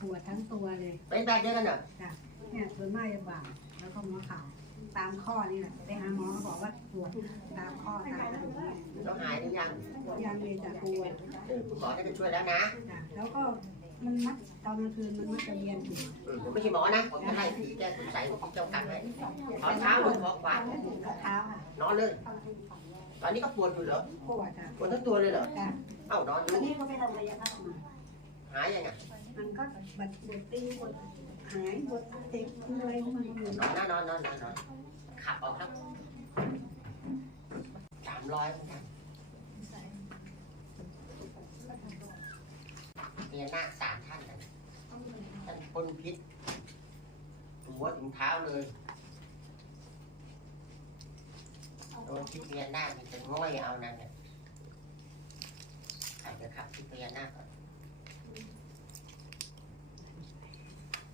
ปวดทั้งตัวเลยเป็นแบบเดียวกันเหรอจ้ะเนี่ยส่วนมากจะบ่าแล้วก็หัวเข่าตามข้อนี่แหละไปหาหมอเขาบอกว่าปวดตามข้อตามกระดูกเนี่ยแล้วหายหรือยังยังเลยจะปวดเออคุณหมอได้ไปช่วยแล้วนะจ้ะแล้วก็มันมัดตอนกลางคืนมันมัดจะเวียนหัวเออผมไม่ใช่หมอนะผมจะไล่ผีแก้คุณใส่ผมเจ้ากันให้ตอนเช้าลงคอกวาดเท้าค่ะนอนเลย ตอนนี้ก็ปวดอยู่เหรอปวดอะปวดทั้งตัวเลยเหรอจ้ะเอ้านอนออัยู่นนี้ก็ไปทำกายภาพมาหายยังไงมันก็บัดปวดตีปวดหายปวดเต็มอะไรของมันอยู่นอนนะนอนนอนนอนนอนขับออกครับสามร้อยเหมือนกันเมียนาคสามท่านนะท่านพ่นพิษหัวถึงเท้าเลยโดนพิษเมียนาคมันจะง่อยเอานั่นเนี่ยใครจะขับพิษเมียนาคก่อนพิษได้หูงูเห่าดำเจ้ากรรมทั้งหมดอันนี้แหละสัตว์มือออกเขาซะหน่อยลุกเลยลุกเลยลุกเลยอะเราเดินดูพี่ลงยังลุกเลยเดินกันนะเลยก่อนเนาะเดินให้รับพลังไปก่อน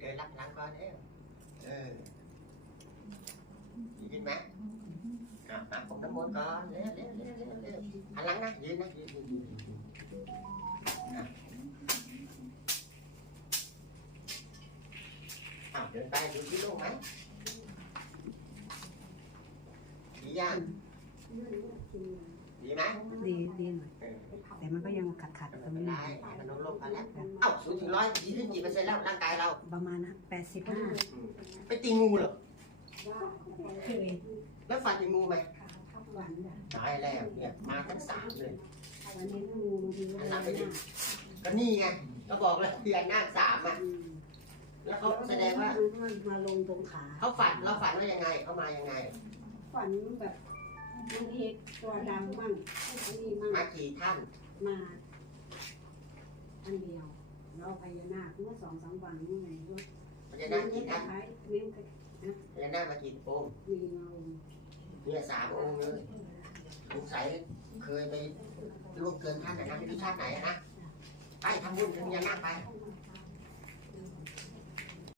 เดินรับพลังก่อนเอ้เออได้ยินไหมอะมาผมน้ำมนต์ก่อนเร็วเร็วเร็วเร็วเร็วหันหลังนะยืนนะยืนยืนยืนยืนอะอ้าวเดินไปดูที่โล่งไหมดียังดีไหมดีดีหน่อยเออแต่มันก็ยังขัดขัดๆตรงไม่นี้ได้มันลดลงกันแล้วเอ้าศูนย์ถึงร้อยดีขึ้นกี่เปอร์เซ็นต์แล้วร่างกายเราประมาณนะแปดสิบห้าไปตีงูเหรอเคยแล้วฟันตีงูไหมวันจ้ะตายแล้วเนี่ยมาทั้งสามเลยวันนี้งูมันดีอันเลนั้นไปยดินะก็นี่ไงก็บอกแล้วเดือนหน้าคสามอะอืมแล้วเขาแสดงว่ามันมาลงตรงขา เขาฝันเราฝันว่ายังไงเขามายังไง ฝันแบบ บางทีตัวดำมั่งอันนี้มั่งมากี่ท่านมาอันเดียวเราพญานาคเมื่อสองสามวันนี่ไงว่าพญานาคกี่ท่านคล้ายเลี้ยงไปพญานาคมากี่องค์มีมาลงเนี่ยสามองค์เลยสงสัยเคยไปล่วงเกินท่านนะนะไม่รู้ชาติไหนอะนะไปทำบุญเป็นพญานาคไปไป